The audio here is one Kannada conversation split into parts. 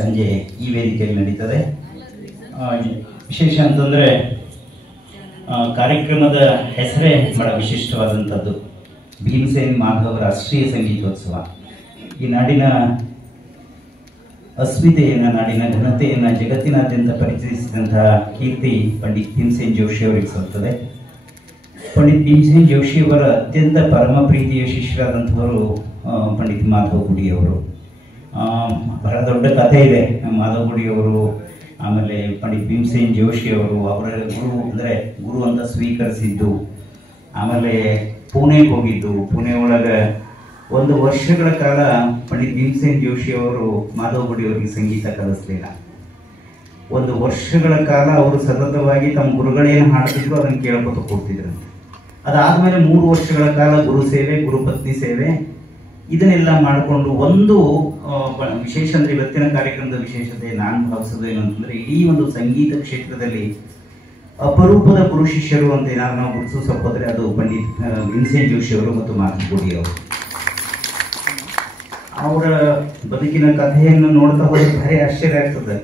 ಸಂಜೆ ಈ ವೇದಿಕೆಯಲ್ಲಿ ನಡೀತದೆ. ವಿಶೇಷ ಅಂತಂದರೆ ಕಾರ್ಯಕ್ರಮದ ಹೆಸರೇ ಬಹಳ ವಿಶಿಷ್ಟವಾದಂಥದ್ದು. ಭೀಮಸೇನ್ ಮಾಧವ ರಾಷ್ಟ್ರೀಯ ಸಂಗೀತೋತ್ಸವ. ಈ ನಾಡಿನ ಅಸ್ಮಿತೆಯನ್ನು, ನಾಡಿನ ಘನತೆಯನ್ನು ಜಗತ್ತಿನಾದ್ಯಂತ ಪರಿಚಯಿಸಿದಂತಹ ಕೀರ್ತಿ ಪಂಡಿತ್ ಭೀಮಸೇನ್ ಜೋಶಿ ಅವರಿಗೆ ಸಲ್ತದೆ. ಪಂಡಿತ್ ಭೀಮಸೇನ್ ಜೋಶಿಯವರ ಅತ್ಯಂತ ಪರಮ ಪ್ರೀತಿಯ ಶಿಷ್ಯರಾದಂಥವರು ಪಂಡಿತ್ ಮಾಧವ ಗುಡಿಯವರು. ಬಹಳ ದೊಡ್ಡ ಕಥೆ ಇದೆ ಮಾಧವ ಗುಡಿಯವರು, ಆಮೇಲೆ ಪಂಡಿತ್ ಭೀಮಸೇನ್ ಜೋಶಿಯವರು. ಅವರ ಗುರು ಅಂತ ಸ್ವೀಕರಿಸಿದ್ದು, ಆಮೇಲೆ ಪುಣೆಗೆ ಹೋಗಿದ್ದು. ಪುಣೆ ಒಳಗೆ 1 ವರ್ಷಗಳ ಕಾಲ ಪಂಡಿತ್ ಭೀಮಸೇನ್ ಜೋಶಿಯವರು ಮಾಧವ ಗುಡಿಯವರಿಗೆ ಸಂಗೀತ ಕಲಿಸಲಿಲ್ಲ. 1 ವರ್ಷಗಳ ಕಾಲ ಅವರು ಸತತವಾಗಿ ತಮ್ಮ ಗುರುಗಳೇನು ಹಾಡ್ತಿದ್ರು ಅದನ್ನು ಕೇಳ್ಕೊತ ಕೂಡ್ತಿದ್ರು. ಅದಾದ್ಮೇಲೆ 3 ವರ್ಷಗಳ ಕಾಲ ಗುರು ಸೇವೆ, ಗುರುಪತ್ನಿ ಸೇವೆ ಇದನ್ನೆಲ್ಲ ಮಾಡಿಕೊಂಡು ಒಂದು ವಿಶೇಷ ಅಂದ್ರೆ ಇವತ್ತಿನ ಕಾರ್ಯಕ್ರಮದ ವಿಶೇಷತೆ ನಾನು ಭಾವಿಸೋದು ಏನು ಅಂತಂದ್ರೆ, ಇಡೀ ಒಂದು ಸಂಗೀತ ಕ್ಷೇತ್ರದಲ್ಲಿ ಅಪರೂಪದ ಗುರು ಶಿಷ್ಯರು ಅಂತ ಏನಾದ್ರು ನಾವು ಗುರುತಿಸೋದ್ರೆ ಅದು ಪಂಡಿತ್ ಭೀಮಸೇನ್ ಜೋಶಿ ಅವರು ಮತ್ತು ಮಾಧವ ಗುಡಿಯವರು. ಅವರ ಬದುಕಿನ ಕಥೆಯನ್ನು ನೋಡ್ತಾ ಹೋದ್ರೆ ಭಾರಿ ಆಶ್ಚರ್ಯ ಆಗ್ತದೆ.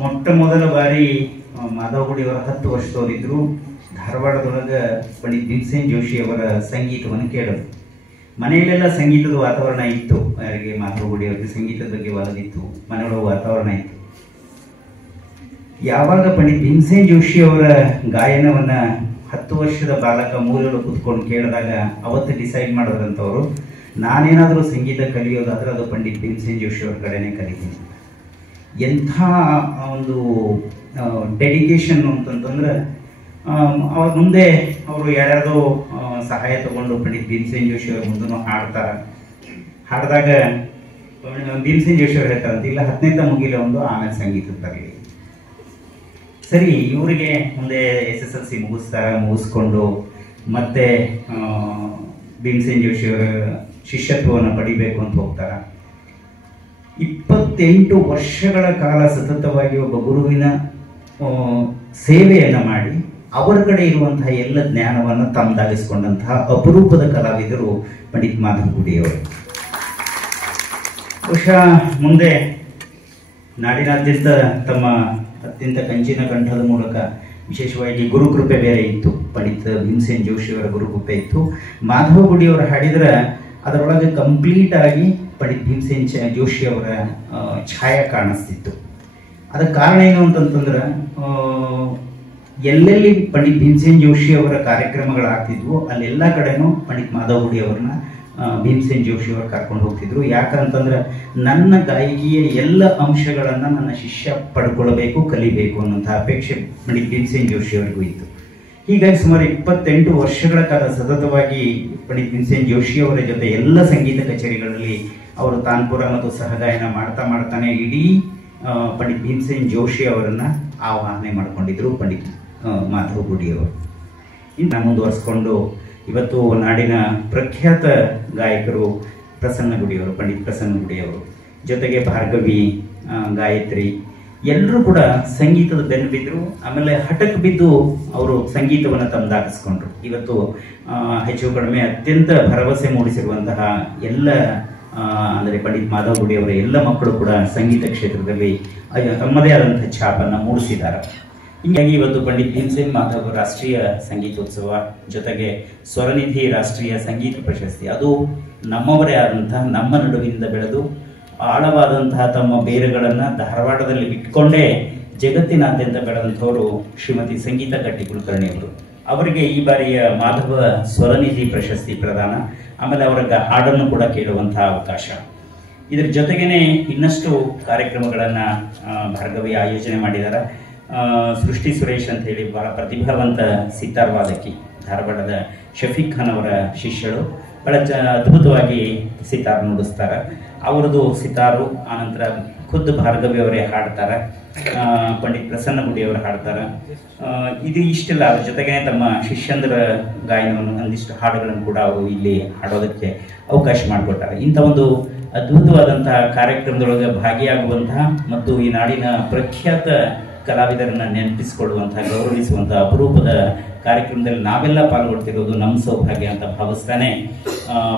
ಮೊಟ್ಟ ಮೊದಲ ಬಾರಿ ಮಾಧವ ಗುಡಿಯವರ 10 ವರ್ಷದವರಿದ್ರು. ಧಾರವಾಡದೊಳಗೆ ಪಂಡಿತ್ ಭೀಮಸೇನ್ ಜೋಶಿ ಅವರ ಸಂಗೀತವನ್ನು ಕೇಳೋದು. ಮನೆಯಲ್ಲೆಲ್ಲ ಸಂಗೀತದ ವಾತಾವರಣ ಇತ್ತು. ಯಾರಿಗೆ ಮಾಧವ ಗುಡಿಯವರಿಗೆ ಸಂಗೀತದ ಬಗ್ಗೆ ಒಲವಿತ್ತು, ಮನೆಯೊಳಗೆ ವಾತಾವರಣ ಇತ್ತು. ಯಾವಾಗ ಪಂಡಿತ್ ಭೀಮಸೇನ್ ಜೋಶಿ ಅವರ ಗಾಯನವನ್ನ 10 ವರ್ಷದ ಬಾಲಕ ಮೂಲಗಳು ಕೂತ್ಕೊಂಡು ಕೇಳಿದಾಗ ಅವತ್ತು ಡಿಸೈಡ್ ಮಾಡೋದಂಥವ್ರು, ನಾನೇನಾದರೂ ಸಂಗೀತ ಕಲಿಯೋದಾದ್ರೆ ಅದು ಪಂಡಿತ್ ಭೀಮಸೇನ್ ಜೋಶಿ ಅವ್ರ ಕಡೆನೇ ಕಲಿತೀನಿ. ಎಂಥ ಒಂದು ಡೆಡಿಕೇಶನ್ ಅಂತಂತಂದ್ರೆ, ಅವ್ರ ಮುಂದೆ ಅವರು ಯಾರ್ಯಾರೋ ಸಹಾಯ ತಗೊಂಡು ಪಂಡಿತ್ ಭೀಮಸೇನ್ ಜೋಶಿ ಅವ್ರ ಮುಂದೂ ಹಾಡಿದಾಗ ಭೀಮಸೇನ್ ಜೋಶಿ ಅವ್ರು ಹೇಳ್ತಾರಂತ, ಇಲ್ಲ 10ನೇ ಮುಗಿಲ ಒಂದು ಆಮೇಲೆ ಸಂಗೀತ ಬರಲಿ. ಸರಿ, ಇವರಿಗೆ ಮುಂದೆ SSLC ಮುಗಿಸ್ಕೊಂಡು ಮತ್ತೆ ಭೀಮಸೇನ್ ಜೋಶಿ ಅವರ ಶಿಷ್ಯತ್ವವನ್ನು ಪಡಿಬೇಕು ಅಂತ ಹೋಗ್ತಾರ. 28 ವರ್ಷಗಳ ಕಾಲ ಸತತವಾಗಿ ಒಬ್ಬ ಗುರುವಿನ ಸೇವೆಯನ್ನು ಮಾಡಿ ಅವರ ಕಡೆ ಇರುವಂತಹ ಎಲ್ಲ ಜ್ಞಾನವನ್ನು ತಮ್ಮದಾಗಿಸಿಕೊಂಡಂತಹ ಅಪರೂಪದ ಕಲಾವಿದರು ಪಂಡಿತ್ ಮಾಧವ ಗುಡಿಯವರು. ಬಹುಶಃ ಮುಂದೆ ನಾಡಿನಾದ್ಯಂತ ತಮ್ಮ ಅತ್ಯಂತ ಕಂಚಿನ ಕಂಠದ ಮೂಲಕ ವಿಶೇಷವಾಗಿ ಗುರುಕೃಪೆ ಬೇರೆ ಇತ್ತು. ಪಂಡಿತ್ ಭೀಮಸೇನ್ ಜೋಶಿ ಅವರ ಗುರುಕೃಪೆ ಇತ್ತು. ಮಾಧವ ಗುಡಿಯವರು ಹಾಡಿದ್ರೆ ಅದರೊಳಗೆ ಕಂಪ್ಲೀಟ್ ಆಗಿ ಪಂಡಿತ್ ಭೀಮಸೇನ್ ಜೋಶಿ ಅವರ ಛಾಯಾ ಕಾಣಿಸ್ತಿತ್ತು. ಅದಕ್ಕೆ ಕಾರಣ ಏನು ಅಂತಂತಂದ್ರೆ, ಎಲ್ಲೆಲ್ಲಿ ಪಂಡಿತ್ ಭೀಮಸೇನ್ ಜೋಶಿ ಅವರ ಕಾರ್ಯಕ್ರಮಗಳಾಗ್ತಿದ್ವು ಅಲ್ಲೆಲ್ಲ ಕಡೆನೂ ಪಂಡಿತ್ ಮಾಧವ ಗುಡಿ ಅವ್ರನ್ನ ಭೀಮಸೇನ್ ಜೋಶಿ ಅವರು ಕರ್ಕೊಂಡು ಹೋಗ್ತಿದ್ರು. ಯಾಕಂತಂದ್ರೆ ನನ್ನ ಗಾಯಕಿಯ ಎಲ್ಲ ಅಂಶಗಳನ್ನು ನನ್ನ ಶಿಷ್ಯ ಪಡ್ಕೊಳ್ಬೇಕು, ಕಲಿಬೇಕು ಅನ್ನೋಂಥ ಅಪೇಕ್ಷೆ ಪಂಡಿತ್ ಭೀಮಸೇನ್ ಜೋಶಿ ಅವರಿಗೂ ಇತ್ತು. ಹೀಗಾಗಿ ಸುಮಾರು 28 ವರ್ಷಗಳ ಕಾಲ ಸತತವಾಗಿ ಪಂಡಿತ್ ಭೀಮಸೇನ್ ಜೋಶಿ ಅವರ ಜೊತೆ ಎಲ್ಲ ಸಂಗೀತ ಕಚೇರಿಗಳಲ್ಲಿ ಅವರು ತಾನ್ಪುರ ಮತ್ತು ಸಹಗಾಯನ ಮಾಡ್ತಾನೆ ಇಡೀ ಪಂಡಿತ್ ಭೀಮಸೇನ್ ಜೋಶಿ ಅವರನ್ನ ಆವಾಹನೆ ಮಾಡಿಕೊಂಡಿದ್ರು ಪಂಡಿತ್ ಮಾಧವ ಗುಡಿಯವರು. ಇನ್ನು ಮುಂದುವರಿಸ್ಕೊಂಡು ಇವತ್ತು ನಾಡಿನ ಪ್ರಖ್ಯಾತ ಗಾಯಕರು ಪ್ರಸನ್ನ ಗುಡಿಯವರು, ಪಂಡಿತ್ ಪ್ರಸನ್ನ ಗುಡಿಯವರು, ಜೊತೆಗೆ ಭಾರ್ಗವಿ, ಗಾಯತ್ರಿ ಎಲ್ಲರೂ ಕೂಡ ಸಂಗೀತದ ಬೆನ್ನು ಬಿದ್ದರು. ಆಮೇಲೆ ಹಠಕ್ಕೆ ಬಿದ್ದು ಅವರು ಸಂಗೀತವನ್ನು ತಮ್ಮದಾಗಿಸ್ಕೊಂಡ್ರು. ಇವತ್ತು ಹೆಚ್ಚು ಕಡಿಮೆ ಅತ್ಯಂತ ಭರವಸೆ ಮೂಡಿಸಿರುವಂತಹ ಎಲ್ಲ ಅಂದರೆ ಪಂಡಿತ್ ಮಾಧವ ಗುಡಿಯವರ ಎಲ್ಲ ಮಕ್ಕಳು ಕೂಡ ಸಂಗೀತ ಕ್ಷೇತ್ರದಲ್ಲಿ ತಮ್ಮದೇ ಆದಂತಹ ಛಾಪನ್ನು ಮೂಡಿಸಿದ್ದಾರೆ. ಹೀಗಾಗಿ ಇವತ್ತು ಪಂಡಿತ್ ಭೀಮಸೇನ್ ಮಾಧವ ರಾಷ್ಟ್ರೀಯ ಸಂಗೀತೋತ್ಸವ ಜೊತೆಗೆ ಸ್ವರನಿಧಿ ರಾಷ್ಟ್ರೀಯ ಸಂಗೀತ ಪ್ರಶಸ್ತಿ, ಅದು ನಮ್ಮವರೇ ಆದಂತಹ ನಮ್ಮ ನಡುವಿನಿಂದ ಬೆಳೆದು ಆಳವಾದಂತಹ ತಮ್ಮ ಬೇರುಗಳನ್ನು ಧಾರವಾಡದಲ್ಲಿ ಬಿಟ್ಕೊಂಡೇ ಜಗತ್ತಿನಾದ್ಯಂತ ಬೆಳೆದಂಥವರು ಶ್ರೀಮತಿ ಸಂಗೀತ ಕಟ್ಟಿ ಕುಲಕರ್ಣಿಯವರು. ಅವರಿಗೆ ಈ ಬಾರಿಯ ಮಾಧವ ಸ್ವರನಿಧಿ ಪ್ರಶಸ್ತಿ ಪ್ರದಾನ, ಆಮೇಲೆ ಅವರ ಹಾಡನ್ನು ಕೂಡ ಕೇಳುವಂತಹ ಅವಕಾಶ. ಇದರ ಜೊತೆಗೇನೆ ಇನ್ನಷ್ಟು ಕಾರ್ಯಕ್ರಮಗಳನ್ನು ಭಾರ್ಗವಿ ಆಯೋಜನೆ ಮಾಡಿದ್ದಾರೆ. ಸೃಷ್ಟಿ ಸುರೇಶ್ ಅಂತ ಹೇಳಿ ಬಹಳ ಪ್ರತಿಭಾವಂತ ಸಿತಾರ್ ವಾದಕಿ, ಧಾರವಾಡದ ಶಫೀಕ್ ಖಾನ್ ಅವರ ಶಿಷ್ಯರು, ಬಹಳ ಅದ್ಭುತವಾಗಿ ಸಿತಾರ್ ನುಡಿಸ್ತಾರೆ. ಅವರದು ಸಿತಾರು, ಆನಂತರ ಖುದ್ದು ಭಾರ್ಗವಿ ಅವರೇ ಹಾಡ್ತಾರೆ, ಪಂಡಿತ್ ಪ್ರಸನ್ನ ಗುಡಿಯವರು ಹಾಡ್ತಾರೆ. ಇದು ಇಷ್ಟೆಲ್ಲ ಅದ್ರ ಜೊತೆಗೆ ತಮ್ಮ ಶಿಷ್ಯಂದ್ರ ಗಾಯನವನ್ನು ಒಂದಿಷ್ಟು ಹಾಡುಗಳನ್ನು ಕೂಡ ಅವರು ಇಲ್ಲಿ ಹಾಡೋದಕ್ಕೆ ಅವಕಾಶ ಮಾಡಿಕೊಟ್ಟಾರೆ. ಇಂಥ ಒಂದು ಅದ್ಭುತವಾದಂತಹ ಕಾರ್ಯಕ್ರಮದೊಳಗೆ ಭಾಗಿಯಾಗುವಂತಹ ಮತ್ತು ಈ ನಾಡಿನ ಪ್ರಖ್ಯಾತ ಕಲಾವಿದರನ್ನ ನೆನಪಿಸಿಕೊಳ್ಳುವಂತಹ, ಗೌರವಿಸುವಂತಹ ಅಪರೂಪದ ಕಾರ್ಯಕ್ರಮದಲ್ಲಿ ನಾವೆಲ್ಲ ಪಾಲ್ಗೊಳ್ತಿರೋದು ನಮ್ಮ ಸೌಭಾಗ್ಯ ಅಂತ ಭಾವಿಸ್ತಾನೆ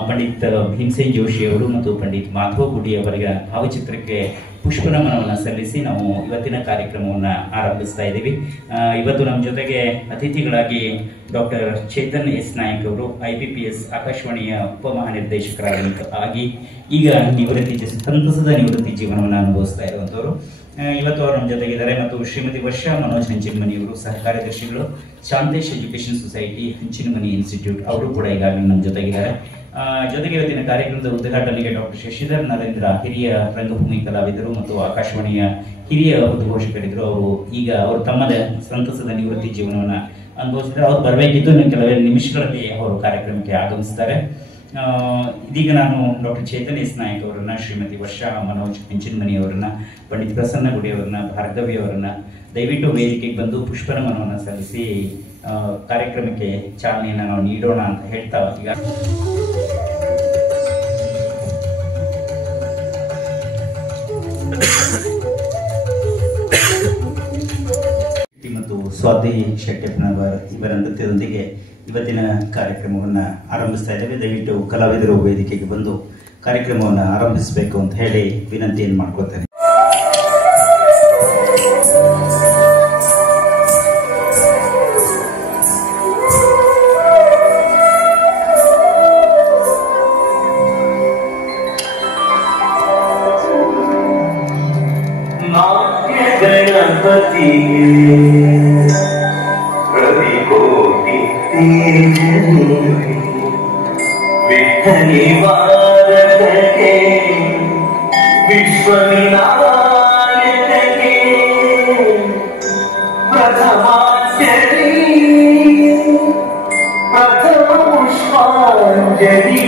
ಪಂಡಿತ್ ಭೀಮಸೇನ್ ಜೋಶಿ ಅವರು ಮತ್ತು ಪಂಡಿತ್ ಮಾಧವ ಗುಡಿ ಅವರ ಭಾವಚಿತ್ರಕ್ಕೆ ಪುಷ್ಪನಮನವನ್ನು ಸಲ್ಲಿಸಿ ನಾವು ಇವತ್ತಿನ ಕಾರ್ಯಕ್ರಮವನ್ನು ಆರಂಭಿಸ್ತಾ ಇದ್ದೀವಿ. ಇವತ್ತು ನಮ್ಮ ಜೊತೆಗೆ ಅತಿಥಿಗಳಾಗಿ ಡಾಕ್ಟರ್ ಚೇತನ್ ಎಸ್ ನಾಯಕ್ ಅವರು IBPS ಆಕಾಶವಾಣಿಯ ಉಪಮಹಾನಿರ್ದೇಶಕರಾಗಿ ಈಗ ಸಂತಸದ ನಿವೃತ್ತಿ ಜೀವನವನ್ನು ಅನುಭವಿಸ್ತಾ ಇರುವಂತವರು. ಇವತ್ತು ಅವರು ನಮ್ಮ ಜೊತೆಗಿದ್ದಾರೆ. ಮತ್ತು ಶ್ರೀಮತಿ ವರ್ಷಾ ಮನೋಜ್ ಹಂಚಿನಮನಿ ಅವರು ಸಹ ಕಾರ್ಯದರ್ಶಿಗಳು, Shantesh education society Hanchinamani institute, ಅವರು ಕೂಡ ಈಗಾಗಲೇ ನಮ್ಮ ಜೊತೆಗಿದ್ದಾರೆ. ಜೊತೆಗೆ ಇವತ್ತಿನ ಕಾರ್ಯಕ್ರಮದ ಉದ್ಘಾಟನೆಗೆ ಡಾಕ್ಟರ್ ಶಶಿಧರ್ ನರೇಂದ್ರ, ಹಿರಿಯ ರಂಗಭೂಮಿ ಕಲಾವಿದರು ಮತ್ತು ಆಕಾಶವಾಣಿಯ ಹಿರಿಯ ಉದ್ಘೋಷಕರಿದ್ರು. ಅವರು ತಮ್ಮದೇ ಸಂತಸದ ನಿವೃತ್ತಿ ಜೀವನವನ್ನು ಅನುಭವಿಸಿದ್ರೆ ಅವ್ರು ಬರಬೇಕಿದ್ದು ಕೆಲವೇ ನಿಮಿಷಗಳಲ್ಲಿ ಅವರು ಕಾರ್ಯಕ್ರಮಕ್ಕೆ ಆಗಮಿಸ್ತಾರೆ. ಇದೀಗ ನಾನು ಡಾಕ್ಟರ್ ಚೇತನ್ ಎಸ್ ನಾಯಕ್ ಅವರನ್ನ, ಶ್ರೀಮತಿ ವರ್ಷಾ ಮನೋಜ್ ಹೆಂಚಿನಮನಿ ಅವರನ್ನ, ಪಂಡಿತ್ ಪ್ರಸನ್ನ ಗುಡಿ ಅವರನ್ನ, ಭಾರ್ಗವಿ ಅವರನ್ನ ದಯವಿಟ್ಟು ವೇದಿಕೆಗೆ ಬಂದು ಪುಷ್ಪನಮನವನ್ನು ಸಲ್ಲಿಸಿ ಕಾರ್ಯಕ್ರಮಕ್ಕೆ ಚಾಲನೆಯನ್ನು ನಾವು ನೀಡೋಣ ಅಂತ ಹೇಳ್ತಾ ಈಗ ಮತ್ತು ಸ್ವಾತಿ ಶೆಟ್ಟಪ್ಪನವರ ಇವರ ನೃತ್ಯದೊಂದಿಗೆ ಇವತ್ತಿನ ಕಾರ್ಯಕ್ರಮವನ್ನು ಆರಂಭಿಸ್ತಾ ಇದ್ದೇವೆ. ದಯವಿಟ್ಟು ಕಲಾವಿದರು ವೇದಿಕೆಗೆ ಬಂದು ಕಾರ್ಯಕ್ರಮವನ್ನು ಆರಂಭಿಸಬೇಕು ಅಂತ ಹೇಳಿ ವಿನಂತಿಯನ್ನು ಮಾಡ್ಕೊಳ್ತೇನೆ. ವಿಶ್ವವಿನಾಯಕಕ್ಕೆ ಪ್ರಥಮಾಂಜಲಿ ಪ್ರಥಮ ಪುಷ್ಪಾಂಜಲಿ.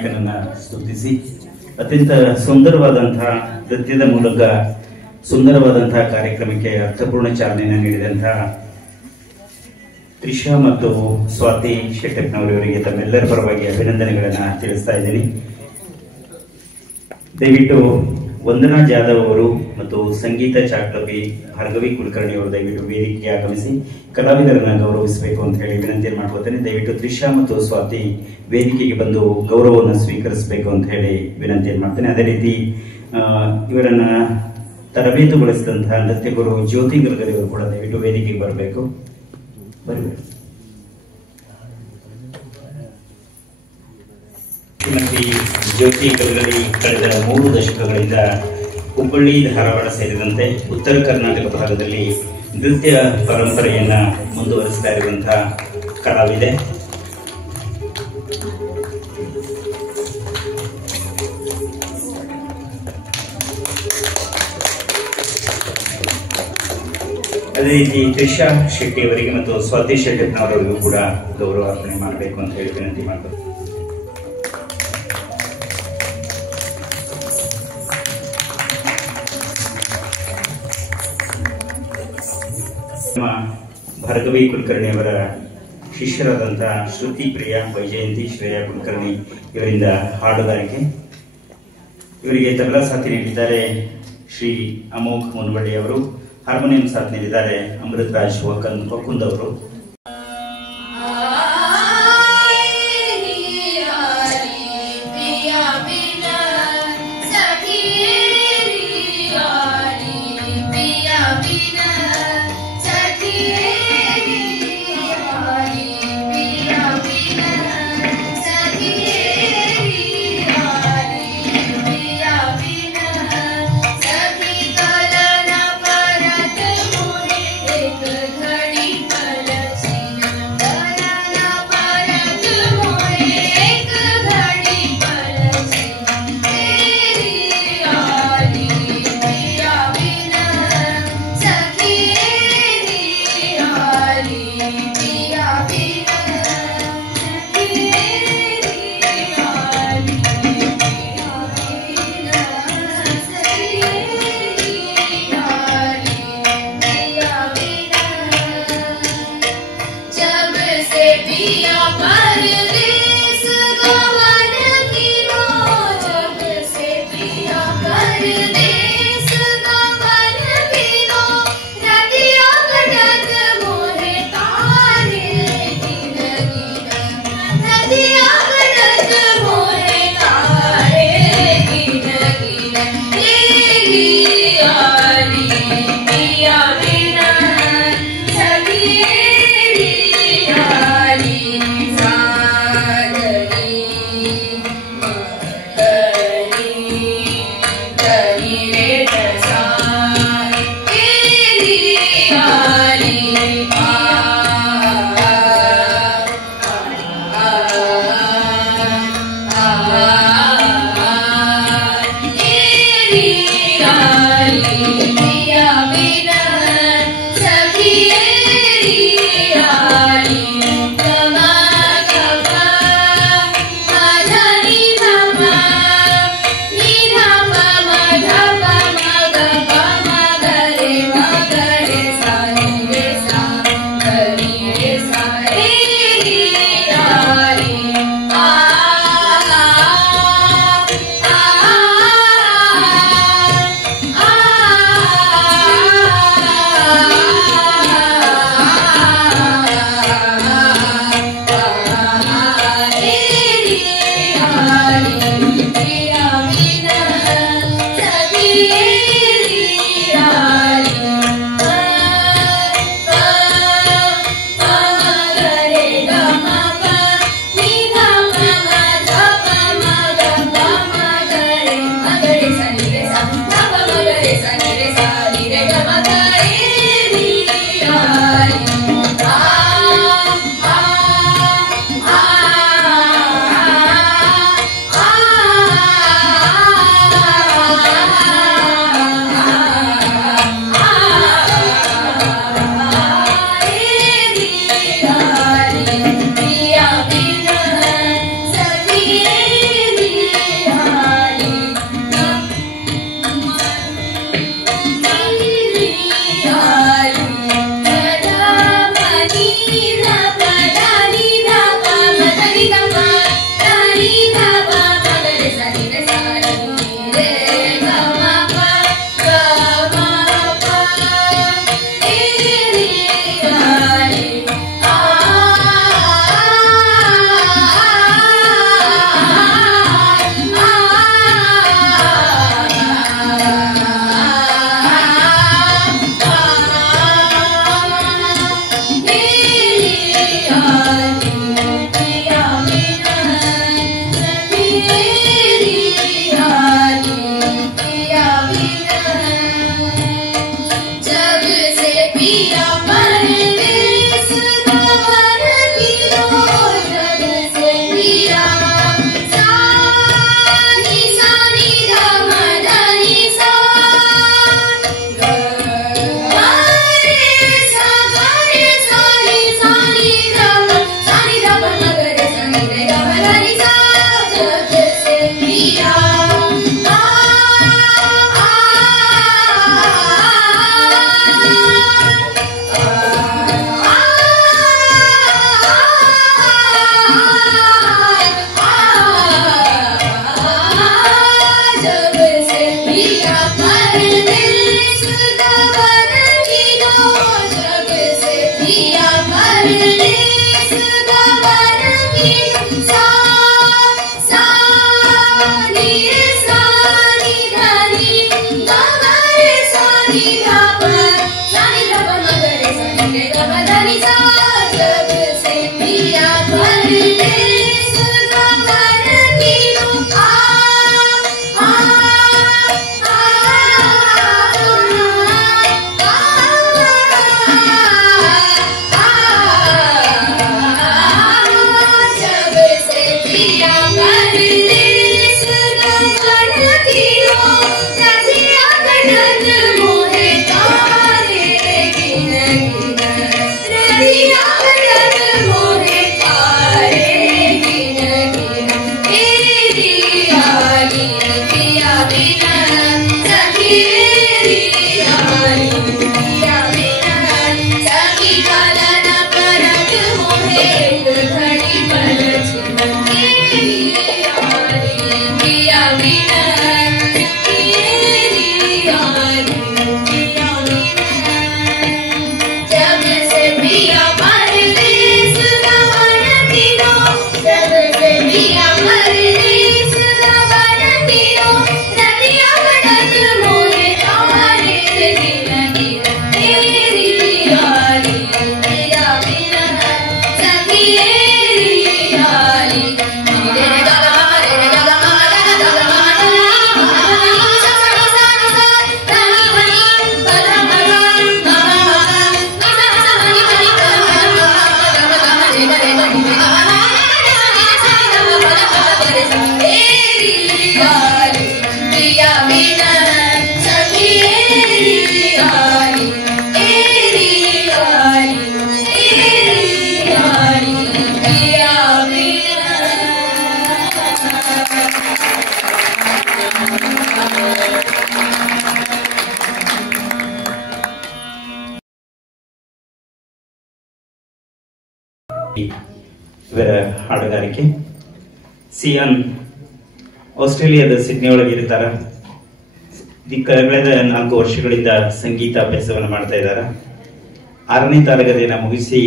ನಾಯಕನನ್ನ ಸ್ತುತಿಸಿ ಅತ್ಯಂತ ಸುಂದರವಾದಂತಹ ನೃತ್ಯದ ಮೂಲಕ ಸುಂದರವಾದಂತಹ ಕಾರ್ಯಕ್ರಮಕ್ಕೆ ಅರ್ಥಪೂರ್ಣ ಚಾಲನೆಯನ್ನು ನೀಡಿದಂತಹ ತ್ರಿಷಾ ಮತ್ತು ಸ್ವಾತಿ ಶೆಟ್ಟಪ್ಪನವರವರಿಗೆ ತಮ್ಮೆಲ್ಲರ ಪರವಾಗಿ ಅಭಿನಂದನೆಗಳನ್ನ ತಿಳಿಸ್ತಾ ಇದ್ದೀನಿ. ದಯವಿಟ್ಟು ವಂದನಾ ಜಾಧವ್ ಅವರು ಮತ್ತು ಸಂಗೀತ ಚಾಕ್ಲಪಿ ಭಾರ್ಗವಿ ಕುಲಕರ್ಣಿ ಅವರು ದಯವಿಟ್ಟು ವೇದಿಕೆಗೆ ಆಗಮಿಸಿ ಕಲಾವಿದರನ್ನ ಗೌರವಿಸಬೇಕು ಅಂತ ಹೇಳಿ ವಿನಂತಿ ಮಾಡ್ಕೋತೇನೆ. ದಯವಿಟ್ಟು ತ್ರಿಷಾ ಮತ್ತು ಸ್ವಾತಿ ವೇದಿಕೆಗೆ ಬಂದು ಗೌರವವನ್ನು ಸ್ವೀಕರಿಸಬೇಕು ಅಂತ ಹೇಳಿ ವಿನಂತಿಯನ್ನು ಮಾಡ್ತೇನೆ. ಅದೇ ರೀತಿ ಇವರನ್ನ ತರಬೇತುಗೊಳಿಸಿದಂತಹ ನೃತ್ಯ ಗುರು ಜ್ಯೋತಿ ಗಲ್ಗಲಿ ಅವರು ಕೂಡ ದಯವಿಟ್ಟು ವೇದಿಕೆಗೆ ಬರಬೇಕು. ಶ್ರೀಮತಿ ಜ್ಯೋತಿ ಗಲ್ಗಲಿ ಕಳೆದ 3 ದಶಕಗಳಿಂದ ಹುಬ್ಬಳ್ಳಿ, ಧಾರವಾಡ ಸೇರಿದಂತೆ ಉತ್ತರ ಕರ್ನಾಟಕ ಭಾಗದಲ್ಲಿ ನೃತ್ಯ ಪರಂಪರೆಯನ್ನ ಮುಂದುವರಿಸ್ತಾ ಇರುವಂತಹ ಕಲಾವಿದೆ. ಅದೇ ರೀತಿ ತ್ರಿಷಾ ಶೆಟ್ಟಿ ಅವರಿಗೆ ಮತ್ತು ಸ್ವಾತಿ ಶೆಟ್ಟಪ್ಪನವರಿಗೂ ಕೂಡ ಗೌರವ ಅರ್ಪಣೆ ಮಾಡಬೇಕು ಅಂತ ಹೇಳಿ ವಿನಂತಿ ಮಾಡಬೇಕು. ಭಾರ್ಗವಿ ಕುಲಕರ್ಣಿ ಅವರ ಶಿಷ್ಯರಾದಂತಹ ಶ್ರುತಿ ಪ್ರಿಯಾ ವೈಜಯಂತಿ ಶ್ರೇಯಾ ಕುಲಕರ್ಣಿ ಇವರಿಂದ ಹಾಡುಗಾರಿಕೆ. ಇವರಿಗೆ ತಬಲಾ ಸಾಥ್ ನೀಡಿದ್ದಾರೆ ಶ್ರೀ ಅಮೋಘ್ ಮುನ್ವಳ್ಳಿ ಅವರು. ಹಾರ್ಮೋನಿಯಂ ಸಾಥ್ ನೀಡಿದ್ದಾರೆ ಅಮೃತ್ ರಾಜ್ ವಕುಂದ್ ಅವರು. ಇವರ ಹಾಡುಗಾರಿಕೆ. ಸಿಯಾನ್ ಆಸ್ಟ್ರೇಲಿಯಾದ ಸಿಡ್ನಿ ಒಳಗೆ ಇರ್ತಾರ. ಕಳೆದ 4 ವರ್ಷಗಳಿಂದ ಸಂಗೀತ ಅಭ್ಯಾಸವನ್ನು ಮಾಡ್ತಾ ಇದ್ದಾರೆ. 6ನೇ ತರಗತಿಯನ್ನು ಮುಗಿಸಿ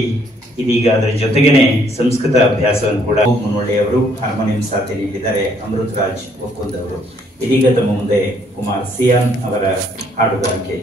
ಇದೀಗ ಅದರ ಜೊತೆಗೇನೆ ಸಂಸ್ಕೃತ ಅಭ್ಯಾಸವನ್ನು ಕೂಡ ಮುನ್ನೊಳ್ಳೆಯವರು ಹಾರ್ಮೋನಿಯಂ ಸಾಥ್ ನೀಡಿದ್ದಾರೆ. ಅಮೃತ್ ರಾಜ್ ಒಕ್ಕುಂದ್ ಅವರು. ಇದೀಗ ತಮ್ಮ ಮುಂದೆ ಕುಮಾರ್ ಸಿಯಾನ್ ಅವರ ಹಾಡುಗಾರಿಕೆ.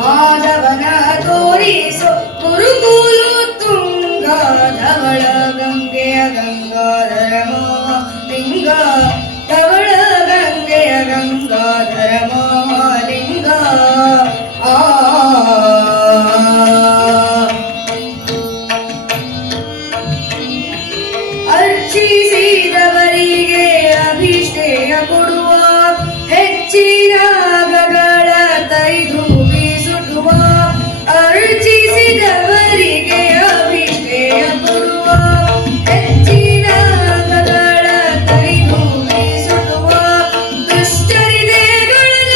ಮಾಧವನ ತೋರಿಸೋ ಗುರುಕುಲು ತುಂಗ ಧವಳ ಗಂಗೆಯ ಗಂಗಾಧರ ಮಹಾಲಿಂಗ ಧವಳ ಗಂಗೆಯ ಗಂಗಾಧರ ಮಹಾಲಿಂಗ ಅರ್ಚಿಸಿದವರಿಗೆ ಅಭಿಷೇಕ ಕೊಡುವ ಹೆಚ್ಚಿನ ತೈದು ಬೀಸುಡುವ ಅರ್ಚಿಸಿದವರಿಗೆ ಅಭಿಷೇಕ ಕೊಡುವ ಹೆಚ್ಚಿನ ತೈದು ಬೀಸುಡುವ ದುಷ್ಟರಿದೆಗಳ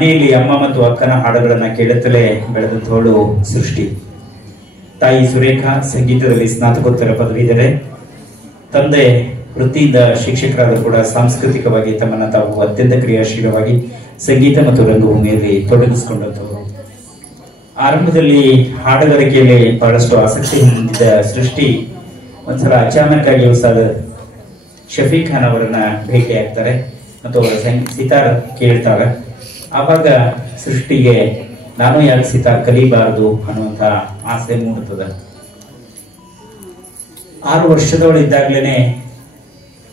ಮನೆಯಲ್ಲಿ ಅಮ್ಮ ಮತ್ತು ಅಕ್ಕನ ಹಾಡುಗಳನ್ನ ಕೇಳುತ್ತಲೇ ಬೆಳೆದಂತವಳು ಸೃಷ್ಟಿ. ತಾಯಿ ಸುರೇಖಾ ಸಂಗೀತದಲ್ಲಿ ಸ್ನಾತಕೋತ್ತರ ಪದವೀಧರೆ. ತಂದೆ ವೃತ್ತಿಯಿಂದ ಶಿಕ್ಷಕರಾದರೂ ಕೂಡ ಸಾಂಸ್ಕೃತಿಕವಾಗಿ ತಮ್ಮನ್ನ ತಾವು ಅತ್ಯಂತ ಕ್ರಿಯಾಶೀಲವಾಗಿ ಸಂಗೀತ ಮತ್ತು ರಂಗಭೂಮಿಯಲ್ಲಿ ತೊಡಗಿಸಿಕೊಂಡಂತವರು. ಆರಂಭದಲ್ಲಿ ಹಾಡುಗಾರಿಕೆಯಲ್ಲಿ ಬಹಳಷ್ಟು ಆಸಕ್ತಿ ಹೊಂದಿದ್ದ ಸೃಷ್ಟಿ ಒಂದ್ಸಲ ಅಚಾನಕ್ ಆಗಿ ಉಸ್ತಾದ್ ಶಫೀಕ್ ಖಾನ್ ಅವರನ್ನ ಭೇಟಿಯಾಗ್ತಾರೆ ಮತ್ತು ಅವರ ಸಿತಾರ್ ಕೇಳ್ತಾರೆ. ಆವಾಗ ಸೃಷ್ಟಿಗೆ ನಾನು ಯಾಕೆ ಸಿತಾರ್ ಕಲಿಬಾರದು ಅನ್ನುವಂತ ಆಸೆ ಮೂಡುತ್ತದೆ. 6 ವರ್ಷದವಳಿದ್ದಾಗ್ಲೇನೆ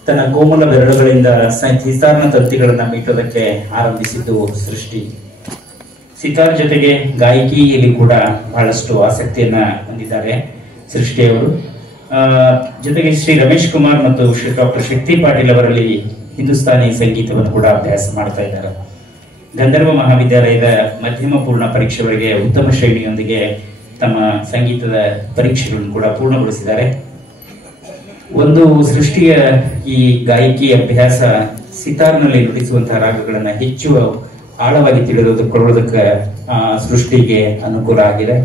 ತನ್ನ ಕೋಮಲ ಬೆರಳುಗಳಿಂದ ಸಿತಾರ್ನ ತಂತಿಗಳನ್ನ ಮೀಟೋದಕ್ಕೆ ಆರಂಭಿಸಿದ್ದು ಸೃಷ್ಟಿ. ಸಿತಾರ್ ಜೊತೆಗೆ ಗಾಯಕಿಯಲ್ಲಿ ಕೂಡ ಬಹಳಷ್ಟು ಆಸಕ್ತಿಯನ್ನ ಹೊಂದಿದ್ದಾರೆ ಸೃಷ್ಟಿಯವರು. ಜೊತೆಗೆ ಶ್ರೀ ರಮೇಶ್ ಕುಮಾರ್ ಮತ್ತು ಶ್ರೀ ಡಾಕ್ಟರ್ ಶಕ್ತಿ ಪಾಟೀಲ್ ಅವರಲ್ಲಿ ಹಿಂದೂಸ್ತಾನಿ ಸಂಗೀತವನ್ನು ಕೂಡ ಅಭ್ಯಾಸ ಮಾಡ್ತಾ ಇದ್ದಾರೆ. ಗಂಧರ್ವ ಮಹಾವಿದ್ಯಾಲಯದ ಮಧ್ಯಮ ಪೂರ್ಣ ಪರೀಕ್ಷೆವರೆಗೆ ಉತ್ತಮ ಶ್ರೇಣಿಯೊಂದಿಗೆ ತಮ್ಮ ಸಂಗೀತದ ಪರೀಕ್ಷೆಗಳನ್ನು ಕೂಡ ಪೂರ್ಣಗೊಳಿಸಿದ್ದಾರೆ. ಒಂದು ಸೃಷ್ಟಿಯ ಈ ಗಾಯಕಿ ಅಭ್ಯಾಸ ಸಿತಾರ್ನಲ್ಲಿ ನುಡಿಸುವಂತಹ ರಾಗಗಳನ್ನ ಹೆಚ್ಚು ಆಳವಾಗಿ ತಿಳಿದುಕೊಳ್ಳೋದಕ್ಕೆ ಸೃಷ್ಟಿಗೆ ಅನುಕೂಲ ಆಗಿದೆ.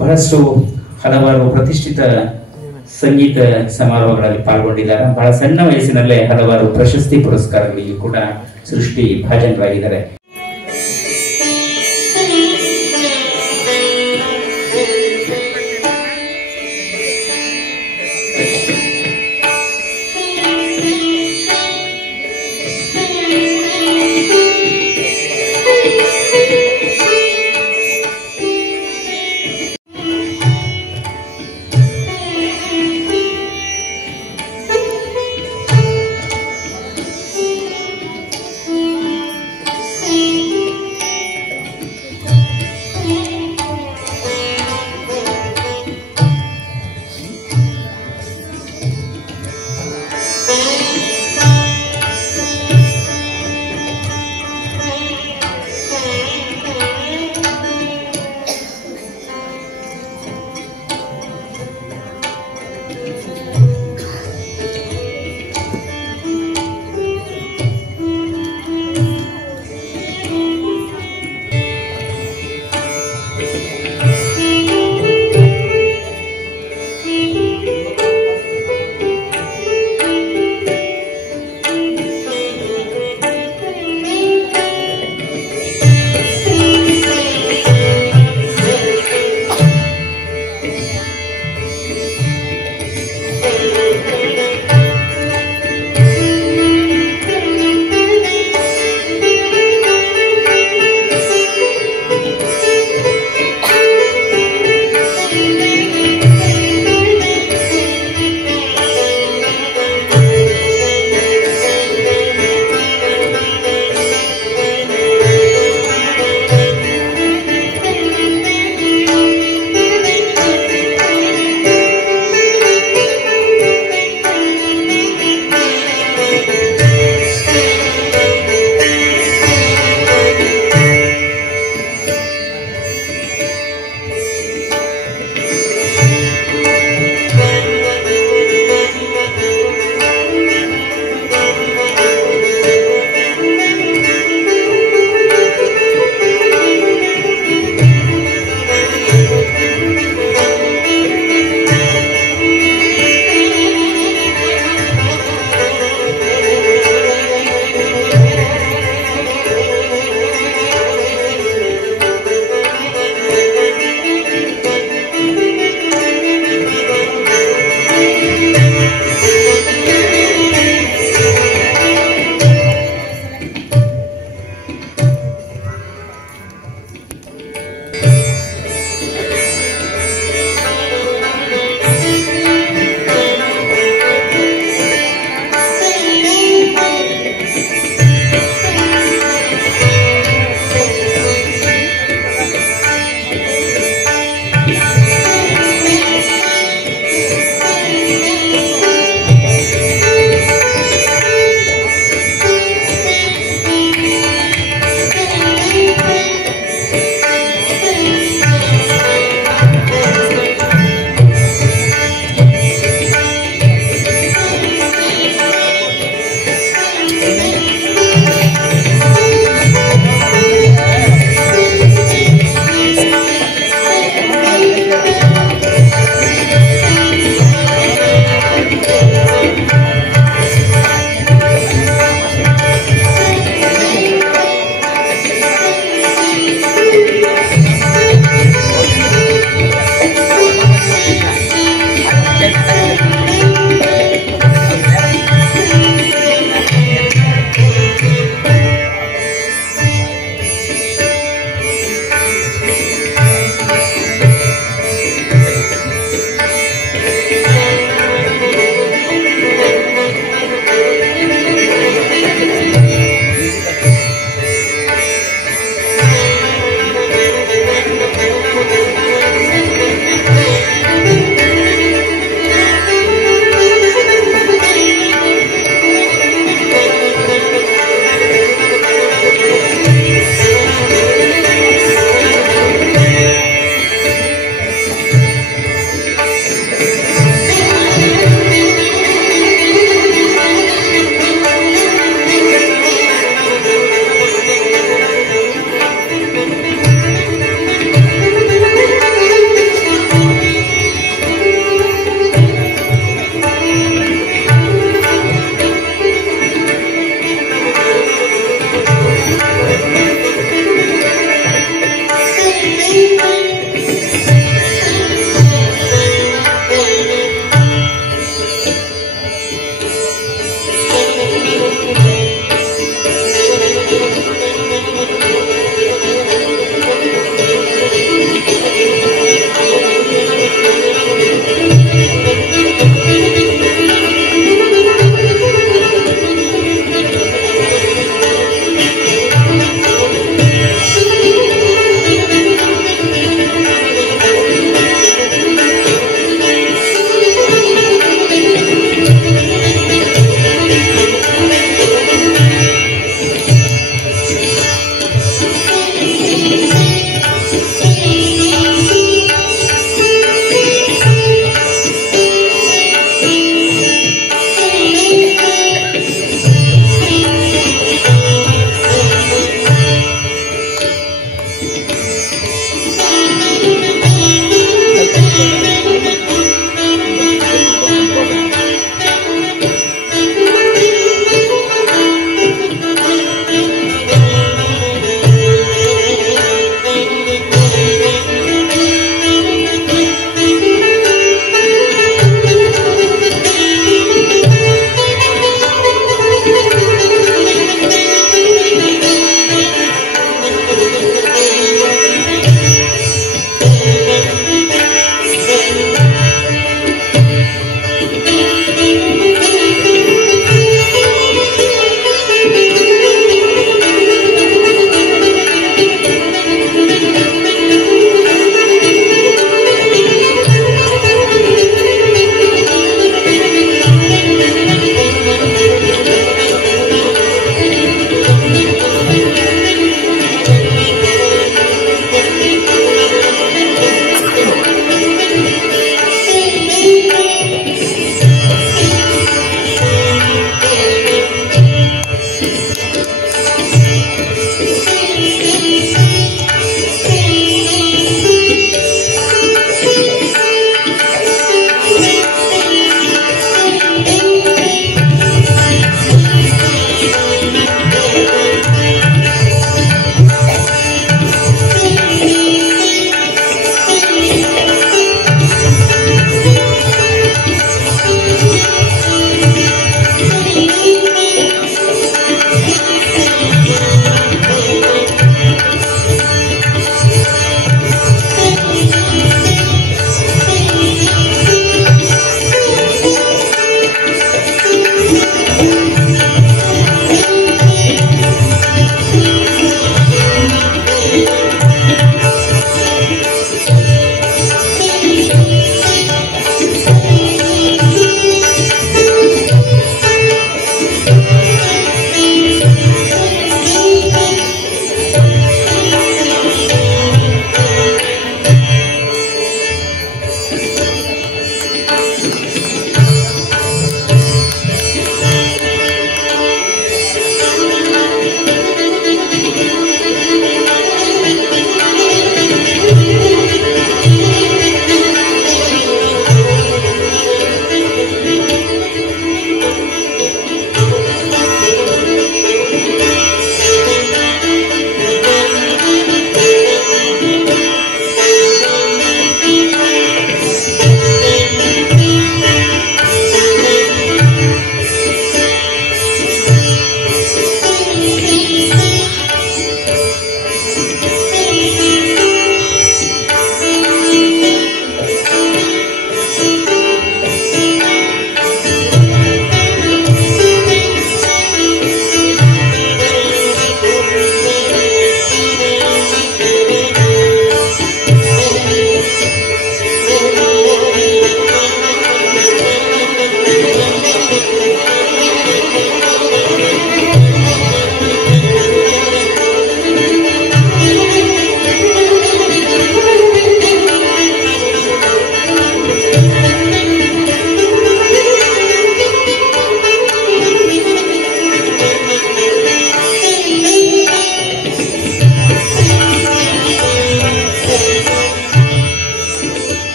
ಬಹಳಷ್ಟು ಹಲವಾರು ಪ್ರತಿಷ್ಠಿತ ಸಂಗೀತ ಸಮಾರೋಹಗಳಲ್ಲಿ ಪಾಲ್ಗೊಂಡಿದ್ದಾರೆ. ಬಹಳ ಸಣ್ಣ ವಯಸ್ಸಿನಲ್ಲೇ ಹಲವಾರು ಪ್ರಶಸ್ತಿ ಪುರಸ್ಕಾರಗಳಿಗೆ ಕೂಡ ಸೃಷ್ಟಿ ಭಾಜನರಾಗಿದ್ದಾರೆ.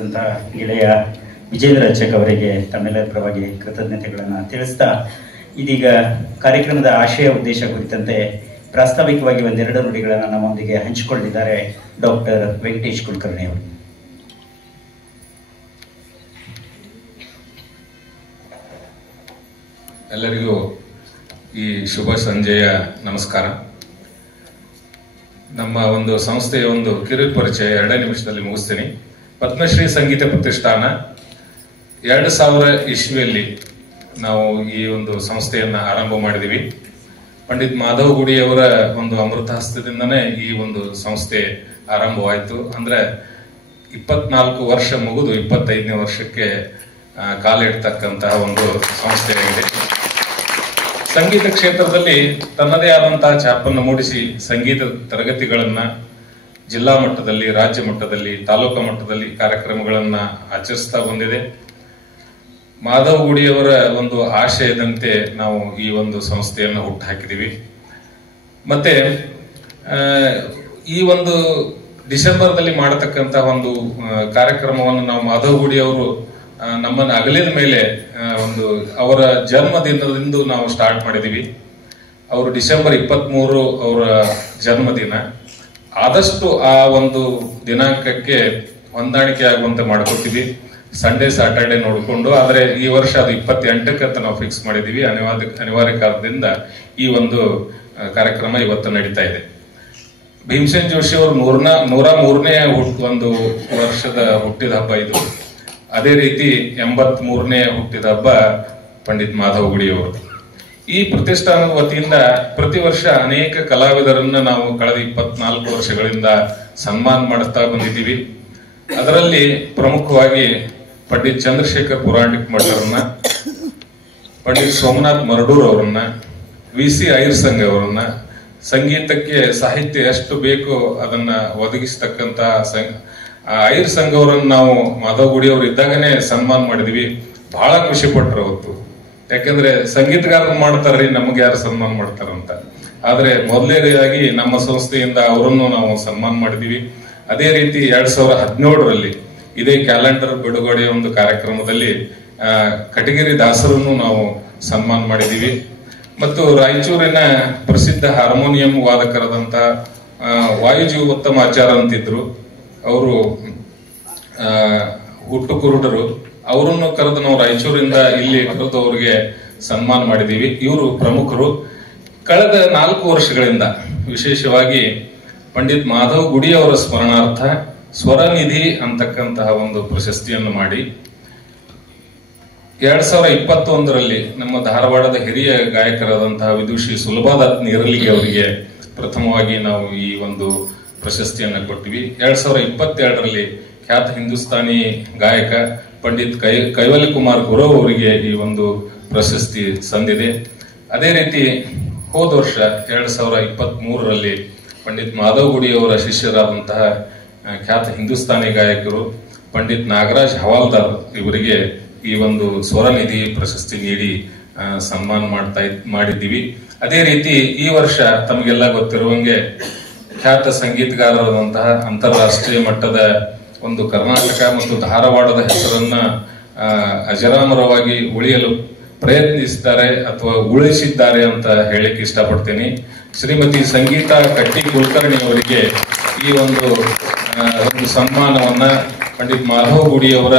ಭಾಗವಹಿಸಿದಂಥ ಗೆಳೆಯ ವಿಜೇಂದ್ರ ಅಚ್ಚಕ್ ಅವರಿಗೆ ತಮ್ಮೆಲ್ಲರ ಪರವಾಗಿ ಕೃತಜ್ಞತೆಗಳನ್ನು ತಿಳಿಸ್ತಾ ಇದೀಗ ಕಾರ್ಯಕ್ರಮದ ಆಶಯ ಉದ್ದೇಶ ಕುರಿತಂತೆ ಪ್ರಾಸ್ತಾವಿಕವಾಗಿ ಒಂದೆರಡು ನುಡಿಗಳನ್ನು ನಮ್ಮೊಂದಿಗೆ ಹಂಚಿಕೊಂಡಿದ್ದಾರೆ ಡಾಕ್ಟರ್ ವೆಂಕಟೇಶ್ ಕುಲಕರ್ಣಿ ಅವರು. ಎಲ್ಲರಿಗೂ ಈ ಶುಭ ಸಂಜೆಯ ನಮಸ್ಕಾರ. ನಮ್ಮ ಒಂದು ಸಂಸ್ಥೆಯ ಒಂದು ಕಿರು ಪರಿಚಯ 2 ನಿಮಿಷದಲ್ಲಿ ಮುಗಿಸ್ತೀನಿ. ಪದ್ಮಶ್ರೀ ಸಂಗೀತ ಪ್ರತಿಷ್ಠಾನ 2000 ಇಸ್ವಿಯಲ್ಲಿ ನಾವು ಈ ಒಂದು ಸಂಸ್ಥೆಯನ್ನ ಆರಂಭ ಮಾಡಿದೀವಿ. ಪಂಡಿತ್ ಮಾಧವ್ ಗುಡಿಯವರ ಒಂದು ಅಮೃತ ಹಸ್ತದಿಂದನೇ ಈ ಒಂದು ಸಂಸ್ಥೆ ಆರಂಭವಾಯಿತು. ಅಂದ್ರೆ 24 ವರ್ಷ ಮುಗಿದು 25ನೇ ವರ್ಷಕ್ಕೆ ಕಾಲಿಡ್ತಕ್ಕಂತಹ ಒಂದು ಸಂಸ್ಥೆಯಾಗಿದೆ. ಸಂಗೀತ ಕ್ಷೇತ್ರದಲ್ಲಿ ತನ್ನದೇ ಆದಂತಹ ಛಾಪನ್ನು ಮೂಡಿಸಿ ಸಂಗೀತ ತರಗತಿಗಳನ್ನ ಜಿಲ್ಲಾ ಮಟ್ಟದಲ್ಲಿ, ರಾಜ್ಯ ಮಟ್ಟದಲ್ಲಿ, ತಾಲೂಕಾ ಮಟ್ಟದಲ್ಲಿ ಕಾರ್ಯಕ್ರಮಗಳನ್ನ ಆಚರಿಸ್ತಾ ಬಂದಿದೆ. ಮಾಧವ್ ಗುಡಿಯವರ ಒಂದು ಆಶಯದಂತೆ ನಾವು ಈ ಒಂದು ಸಂಸ್ಥೆಯನ್ನು ಹುಟ್ಟುಹಾಕಿದೀವಿ. ಮತ್ತೆ ಈ ಒಂದು ಡಿಸೆಂಬರ್ದಲ್ಲಿ ಮಾಡತಕ್ಕಂತಹ ಒಂದು ಕಾರ್ಯಕ್ರಮವನ್ನು ನಾವು ಮಾಧವ್ ಗುಡಿಯವರು ನಮ್ಮನ್ನು ಅಗಲಿದ ಮೇಲೆ ಒಂದು ಅವರ ಜನ್ಮದಿನದಿಂದ ನಾವು ಸ್ಟಾರ್ಟ್ ಮಾಡಿದೀವಿ. ಅವರು ಡಿಸೆಂಬರ್ 23 ಅವರ ಜನ್ಮದಿನ. ಆದಷ್ಟು ಆ ಒಂದು ದಿನಾಂಕಕ್ಕೆ ಹೊಂದಾಣಿಕೆ ಆಗುವಂತೆ ಮಾಡ್ಕೊತೀವಿ, ಸಂಡೇ ಸ್ಯಾಟರ್ಡೆ ನೋಡಿಕೊಂಡು. ಆದ್ರೆ ಈ ವರ್ಷ ಅದು 28ಕ್ಕೆ ಅಂತ ನಾವು ಫಿಕ್ಸ್ ಮಾಡಿದೀವಿ. ಅನಿವಾರ್ಯ ಕಾರಣದಿಂದ ಈ ಒಂದು ಕಾರ್ಯಕ್ರಮ ಇವತ್ತು ನಡೀತಾ ಇದೆ. ಭೀಮಸೇನ್ ಜೋಶಿ ಅವರು 103ನೇ ಒಂದು ವರ್ಷದ ಹುಟ್ಟಿದ ಹಬ್ಬ ಇದು. ಅದೇ ರೀತಿ 83ನೇ ಹುಟ್ಟಿದ ಹಬ್ಬ ಪಂಡಿತ್ ಮಾಧವ್ ಗುಡಿಯವರು. ಈ ಪ್ರತಿಷ್ಠಾನದ ವತಿಯಿಂದ ಪ್ರತಿ ವರ್ಷ ಅನೇಕ ಕಲಾವಿದರನ್ನ ನಾವು ಕಳೆದ 24 ವರ್ಷಗಳಿಂದ ಸನ್ಮಾನ ಮಾಡುತ್ತಾ ಬಂದಿದ್ದೀವಿ. ಅದರಲ್ಲಿ ಪ್ರಮುಖವಾಗಿ ಪಂಡಿತ್ ಚಂದ್ರಶೇಖರ್ ಪುರಾಣಿಕ್ ಮಠರನ್ನ, ಪಂಡಿತ್ ಸೋಮನಾಥ್ ಮರಡೂರ್ ಅವರನ್ನ, VC ಐರ್ ಸಂಘ ಅವರನ್ನ, ಸಂಗೀತಕ್ಕೆ ಸಾಹಿತ್ಯ ಎಷ್ಟು ಬೇಕೋ ಅದನ್ನ ಒದಗಿಸ್ತಕ್ಕಂತ ಐರ್ ಸಂಘ ಅವರನ್ನು ನಾವು ಮಾಧವ್ ಗುಡಿ ಅವರು ಇದ್ದಾಗನೇ ಸನ್ಮಾನ ಮಾಡಿದ್ವಿ. ಬಹಳ ಖುಷಿ ಪಟ್ರು ಅವತ್ತು. ಯಾಕಂದ್ರೆ ಸಂಗೀತಗಾರರು ಮಾಡ್ತಾರ್ರಿ, ನಮಗೆ ಯಾರು ಸನ್ಮಾನ ಮಾಡ್ತಾರಂತ. ಆದ್ರೆ ಮೊದಲನೇದಾಗಿ ನಮ್ಮ ಸಂಸ್ಥೆಯಿಂದ ಅವರನ್ನು ನಾವು ಸನ್ಮಾನ ಮಾಡಿದೀವಿ. ಅದೇ ರೀತಿ 2017ರಲ್ಲಿ ಇದೇ ಕ್ಯಾಲೆಂಡರ್ ಬಿಡುಗಡೆ ಒಂದು ಕಾರ್ಯಕ್ರಮದಲ್ಲಿ ಕಟಗಿರಿ ದಾಸರನ್ನು ನಾವು ಸನ್ಮಾನ ಮಾಡಿದೀವಿ. ಮತ್ತು ರಾಯಚೂರಿನ ಪ್ರಸಿದ್ಧ ಹಾರ್ಮೋನಿಯಂ ವಾದಕರಾದಂತ ವಾಯುಜೀವ ಉತ್ತಮ ಆಚಾರ ಅಂತಿದ್ರು. ಅವರು ಹುಟ್ಟು ಕುರುಡರು. ಅವರನ್ನು ಕರೆದು ನಾವು ರಾಯಚೂರಿಂದ ಇಲ್ಲಿ ಕರೆದು ಅವರಿಗೆ ಸನ್ಮಾನ ಮಾಡಿದೀವಿ. ಇವರು ಪ್ರಮುಖರು. ಕಳೆದ 4 ವರ್ಷಗಳಿಂದ ವಿಶೇಷವಾಗಿ ಪಂಡಿತ್ ಮಾಧವ್ ಗುಡಿ ಅವರ ಸ್ಮರಣಾರ್ಥ ಸ್ವರನಿಧಿ ಅಂತಕ್ಕಂತಹ ಒಂದು ಪ್ರಶಸ್ತಿಯನ್ನು ಮಾಡಿ 2021ರಲ್ಲಿ ನಮ್ಮ ಧಾರವಾಡದ ಹಿರಿಯ ಗಾಯಕರಾದಂತಹ ವಿದುಷಿ ಸುಲಭಾದತ್ ನೀರಲಿಗೆ ಅವರಿಗೆ ಪ್ರಥಮವಾಗಿ ನಾವು ಈ ಒಂದು ಪ್ರಶಸ್ತಿಯನ್ನು ಕೊಟ್ಟಿವಿ. 2022ರಲ್ಲಿ ಖ್ಯಾತ ಹಿಂದೂಸ್ತಾನಿ ಗಾಯಕ ಪಂಡಿತ್ ಕೈವಲ್ಯ ಕುಮಾರ್ ಗುರವ್ ಅವರಿಗೆ ಈ ಒಂದು ಪ್ರಶಸ್ತಿ ಸಂದಿದೆ. ಅದೇ ರೀತಿ ಹೋದ ವರ್ಷ 2023ರಲ್ಲಿ ಪಂಡಿತ್ ಮಾಧವ್ ಗುಡಿ ಅವರ ಶಿಷ್ಯರಾದಂತಹ ಖ್ಯಾತ ಹಿಂದೂಸ್ತಾನಿ ಗಾಯಕರು ಪಂಡಿತ್ ನಾಗರಾಜ್ ಹವಾಲ್ದಾರ್ ಇವರಿಗೆ ಈ ಒಂದು ಸ್ವರನಿಧಿ ಪ್ರಶಸ್ತಿ ನೀಡಿ ಸನ್ಮಾನ ಮಾಡಿದ್ದೀವಿ. ಅದೇ ರೀತಿ ಈ ವರ್ಷ ತಮಗೆಲ್ಲ ಗೊತ್ತಿರುವಂಗೆ ಖ್ಯಾತ ಸಂಗೀತಗಾರರಾದಂತಹ ಅಂತಾರಾಷ್ಟ್ರೀಯ ಮಟ್ಟದ ಒಂದು ಕರ್ನಾಟಕ ಮತ್ತು ಧಾರವಾಡದ ಹೆಸರನ್ನ ಅಜರಾಮರವಾಗಿ ಉಳಿಯಲು ಪ್ರಯತ್ನಿಸಿದ್ದಾರೆ ಅಥವಾ ಉಳಿಸಿದ್ದಾರೆ ಅಂತ ಹೇಳಿಕ್ಕೆ ಇಷ್ಟಪಡ್ತೀನಿ. ಶ್ರೀಮತಿ ಸಂಗೀತಾ ಕಟ್ಟಿ ಕುಲಕರ್ಣಿ ಅವರಿಗೆ ಈ ಒಂದು ಸನ್ಮಾನವನ್ನ ಪಂಡಿತ್ ಮಾಧವ್ ಗುಡಿ ಅವರ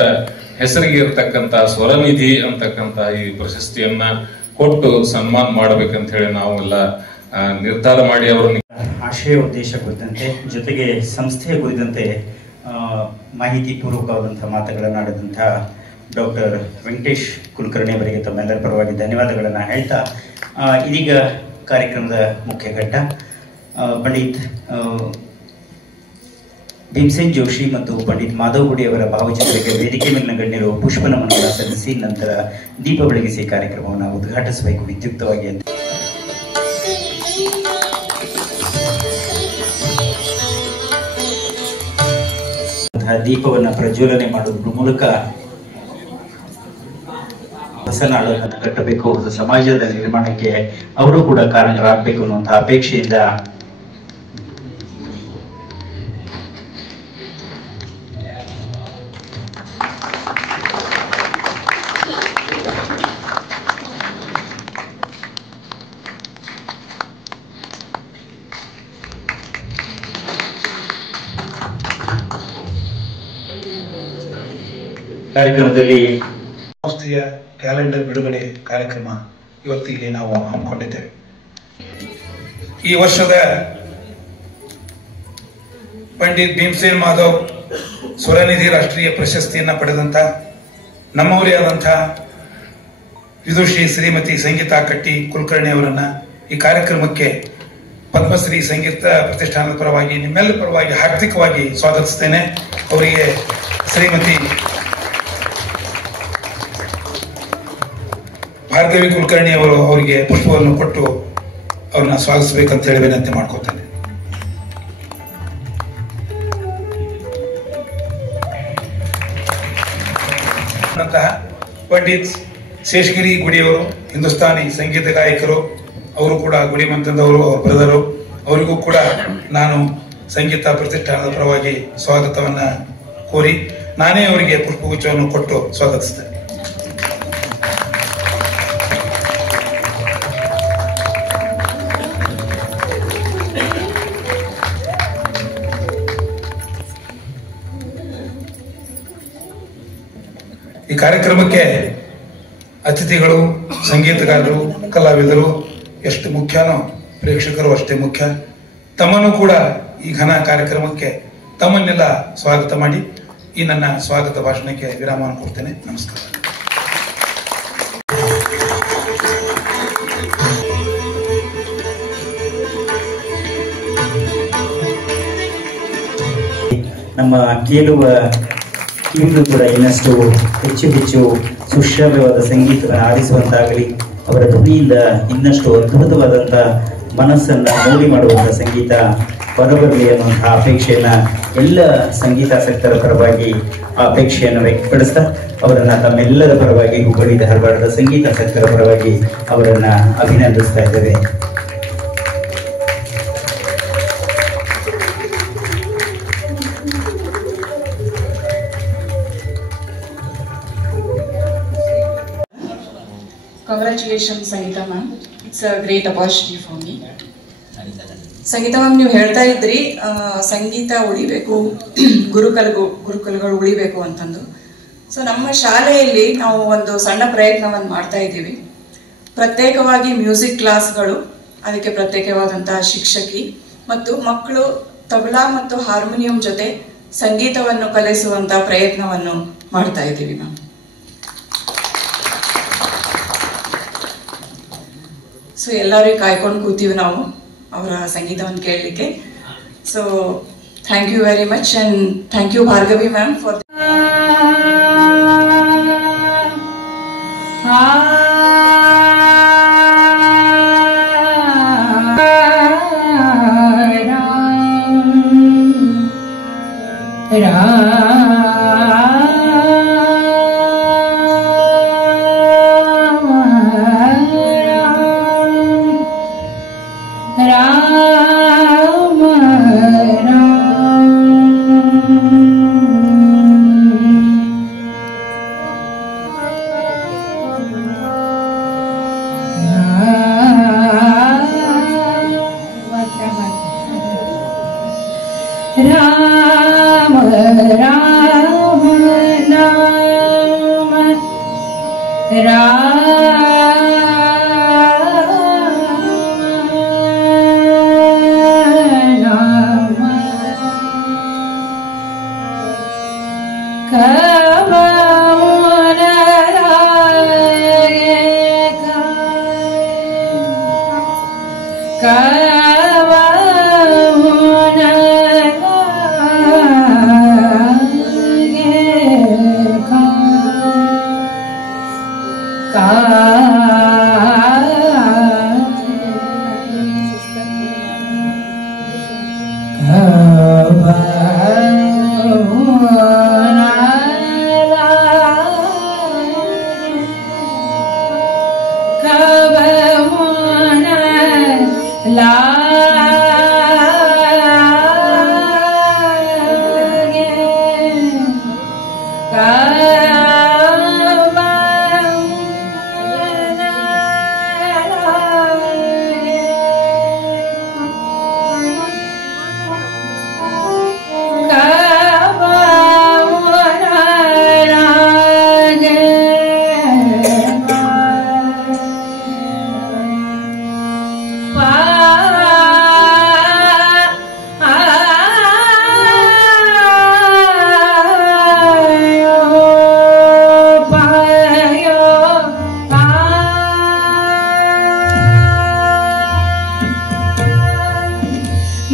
ಹೆಸರಿಗೆ ಇರತಕ್ಕಂತ ಸ್ವರನಿಧಿ ಅಂತಕ್ಕಂತ ಈ ಪ್ರಶಸ್ತಿಯನ್ನ ಕೊಟ್ಟು ಸನ್ಮಾನ ಮಾಡಬೇಕಂತ ಹೇಳಿ ನಾವೆಲ್ಲ ನಿರ್ಧಾರ ಮಾಡಿ ಅವರನ್ನು ಆಶಯ ಉದ್ದೇಶ ಕುರಿತಂತೆ ಜೊತೆಗೆ ಸಂಸ್ಥೆಯ ಕುರಿತಂತೆ ಮಾಹಿತಿ ಪೂರ್ವಕವಾದಂತಹ ಮಾತುಗಳನ್ನು ಆಡಿದಂತಹ ಡಾಕ್ಟರ್ ವೆಂಕಟೇಶ್ ಕುಲಕರ್ಣಿ ಅವರಿಗೆ ತಮ್ಮೆಲ್ಲರ ಪರವಾಗಿ ಧನ್ಯವಾದಗಳನ್ನು ಹೇಳ್ತಾ ಇದೀಗ ಕಾರ್ಯಕ್ರಮದ ಮುಖ್ಯ ಘಟ್ಟ ಪಂಡಿತ್ ಭೀಮಸೇನ್ ಜೋಶಿ ಮತ್ತು ಪಂಡಿತ್ ಮಾಧವ್ ಗುಡಿ ಅವರ ಭಾವಚಿತ್ರಕ್ಕೆ ವೇದಿಕೆ ಮೇಲಿನ ಗಣ್ಯರು ಪುಷ್ಪ ನಮನಗಳನ್ನು ಸಲ್ಲಿಸಿ ನಂತರ ದೀಪ ಬೆಳಗಿಸಿ ಕಾರ್ಯಕ್ರಮವನ್ನು ಉದ್ಘಾಟಿಸಬೇಕು ವಿದ್ಯುಕ್ತವಾಗಿ ಅಂತ ದೀಪವನ್ನು ಪ್ರಜ್ವಲನೆ ಮಾಡುವುದರ ಮೂಲಕ ಹೊಸ ನಾಡನ್ನು ಕಟ್ಟಬೇಕು, ಹೊಸ ಸಮಾಜದ ನಿರ್ಮಾಣಕ್ಕೆ ಅವರು ಕೂಡ ಕಾರಣರಾಗಬೇಕು ಅನ್ನುವಂತಹ ಅಪೇಕ್ಷೆಯಿಂದ ಕಾರ್ಯಕ್ರಮದಲ್ಲಿ ಸಂಸ್ಥೆಯ ಕ್ಯಾಲೆಂಡರ್ ಬಿಡುಗಡೆ ಕಾರ್ಯಕ್ರಮ ಇವತ್ತು ಇಲ್ಲಿ ನಾವು ಹಮ್ಮಿಕೊಂಡಿದ್ದೇವೆ. ಈ ವರ್ಷದ ಪಂಡಿತ್ ಭೀಮಸೇನ್ ಮಾಧವ್ ಸ್ವರನಿಧಿ ರಾಷ್ಟ್ರೀಯ ಪ್ರಶಸ್ತಿಯನ್ನು ಪಡೆದಂತ ನಮ್ಮವರೇ ಆದಂಥ ವಿದುಷಿ ಶ್ರೀಮತಿ ಸಂಗೀತಾ ಕಟ್ಟಿ ಕುಲಕರ್ಣಿ ಅವರನ್ನ ಈ ಕಾರ್ಯಕ್ರಮಕ್ಕೆ ಪದ್ಮಶ್ರೀ ಸಂಗೀತ ಪ್ರತಿಷ್ಠಾನದ ಪರವಾಗಿ ನಿಮ್ಮೆಲ್ಲರ ಪರವಾಗಿ ಹಾರ್ದಿಕವಾಗಿ ಸ್ವಾಗತಿಸ್ತೇನೆ. ಅವರಿಗೆ ಶ್ರೀಮತಿ ಭಾರ್ಗವಿ ಕುಲಕರ್ಣಿ ಅವರು ಅವರಿಗೆ ಪುಷ್ಪವನ್ನು ಕೊಟ್ಟು ಅವ್ರನ್ನ ಸ್ವಾಗತಿಸಬೇಕಂತ ಹೇಳಿ ವಿನಂತಿ ಮಾಡ್ಕೊತೇನೆ. ಪಂಡಿತ್ ಶೇಷಗಿರಿ ಗುಡಿಯವರು ಹಿಂದೂಸ್ತಾನಿ ಸಂಗೀತ ಗಾಯಕರು, ಅವರು ಕೂಡ ಗುಡಿ ಮಂತ್ರದವರು, ಅವ್ರ ಬ್ರದರು. ಅವರಿಗೂ ಕೂಡ ನಾನು ಸಂಗೀತ ಪ್ರತಿಷ್ಠಾನದ ಪರವಾಗಿ ಸ್ವಾಗತವನ್ನ ಕೋರಿ ನಾನೇ ಅವರಿಗೆ ಪುಷ್ಪಗುಚ್ಛವನ್ನು ಕೊಟ್ಟು ಸ್ವಾಗತಿಸ್ತೇನೆ. ಈ ಕಾರ್ಯಕ್ರಮಕ್ಕೆ ಅತಿಥಿಗಳು, ಸಂಗೀತಗಾರರು, ಕಲಾವಿದರು ಎಷ್ಟು ಮುಖ್ಯನೋ ಪ್ರೇಕ್ಷಕರು ಅಷ್ಟೇ ಮುಖ್ಯ. ತಮ್ಮನ್ನು ಕೂಡ ಈ ಘನ ಕಾರ್ಯಕ್ರಮಕ್ಕೆ ತಮ್ಮನ್ನೆಲ್ಲ ಸ್ವಾಗತ ಮಾಡಿ ಈ ನನ್ನ ಸ್ವಾಗತ ಭಾಷಣಕ್ಕೆ ವಿರಾಮವನ್ನು ಕೊಡ್ತೇನೆ. ನಮಸ್ಕಾರ. ನಮ್ಮ ಕೇಳುವ ಕಿವಿಗೂ ಕೂಡ ಇನ್ನಷ್ಟು ಹೆಚ್ಚು ಹೆಚ್ಚು ಸುಶ್ರಾವ್ಯವಾದ ಸಂಗೀತವನ್ನು ಆಲಿಸುವಂತಾಗಲಿ, ಅವರ ಧ್ವನಿಯಿಂದ ಇನ್ನಷ್ಟು ಅದ್ಭುತವಾದಂಥ ಮನಸ್ಸನ್ನು ಮೌಡಿ ಮಾಡುವಂಥ ಸಂಗೀತ ಹೊರಬರಲಿ ಅನ್ನುವಂಥ ಅಪೇಕ್ಷೆಯನ್ನ ಎಲ್ಲ ಸಂಗೀತಾಸಕ್ತರ ಪರವಾಗಿ ಆ ಅಪೇಕ್ಷೆಯನ್ನು ವ್ಯಕ್ತಪಡಿಸ್ತಾ ಅವರನ್ನ ತಮ್ಮೆಲ್ಲರ ಪರವಾಗಿ ಹುಬ್ಬಳ್ಳಿ ಧಾರವಾಡದ ಸಂಗೀತಾಸಕ್ತರ ಪರವಾಗಿ ಅವರನ್ನ ಅಭಿನಂದಿಸ್ತಾ ಇದ್ದೇವೆ. Congratulations, Sangeeta ma'am. It's a great opportunity for me. Sangeetha ma'am, ನೀವು ಹೇಳ್ತಾ ಇದ್ರಿ ಸಂಗೀತ ಉಳಿಬೇಕು, ಗುರುಕುಲಗಳು ಉಳಿಬೇಕು ಅಂತಂದು. ಸೊ ನಮ್ಮ ಶಾಲೆಯಲ್ಲಿ ನಾವು ಒಂದು ಸಣ್ಣ ಪ್ರಯತ್ನವನ್ನು ಮಾಡ್ತಾ ಇದ್ದೀವಿ. ಪ್ರತ್ಯೇಕವಾಗಿ ಮ್ಯೂಸಿಕ್ ಕ್ಲಾಸ್ಗಳು, ಅದಕ್ಕೆ ಪ್ರತ್ಯೇಕವಾದಂತಹ ಶಿಕ್ಷಕಿ ಮತ್ತು ಮಕ್ಕಳು ತಬಲಾ ಮತ್ತು ಹಾರ್ಮೋನಿಯಂ ಜೊತೆ ಸಂಗೀತವನ್ನು ಕಲಿಸುವಂತ ಪ್ರಯತ್ನವನ್ನು ಮಾಡ್ತಾ ಇದ್ದೀವಿ ಮ್ಯಾಮ್. ಸೊ ಎಲ್ಲರಿಗೂ ಕಾಯ್ಕೊಂಡು ಕೂತೀವಿ ನಾವು ಅವರ ಸಂಗೀತವನ್ನು ಕೇಳಲಿಕ್ಕೆ. So thank you very much and thank you Bhargavi ma'am for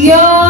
na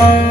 ಿ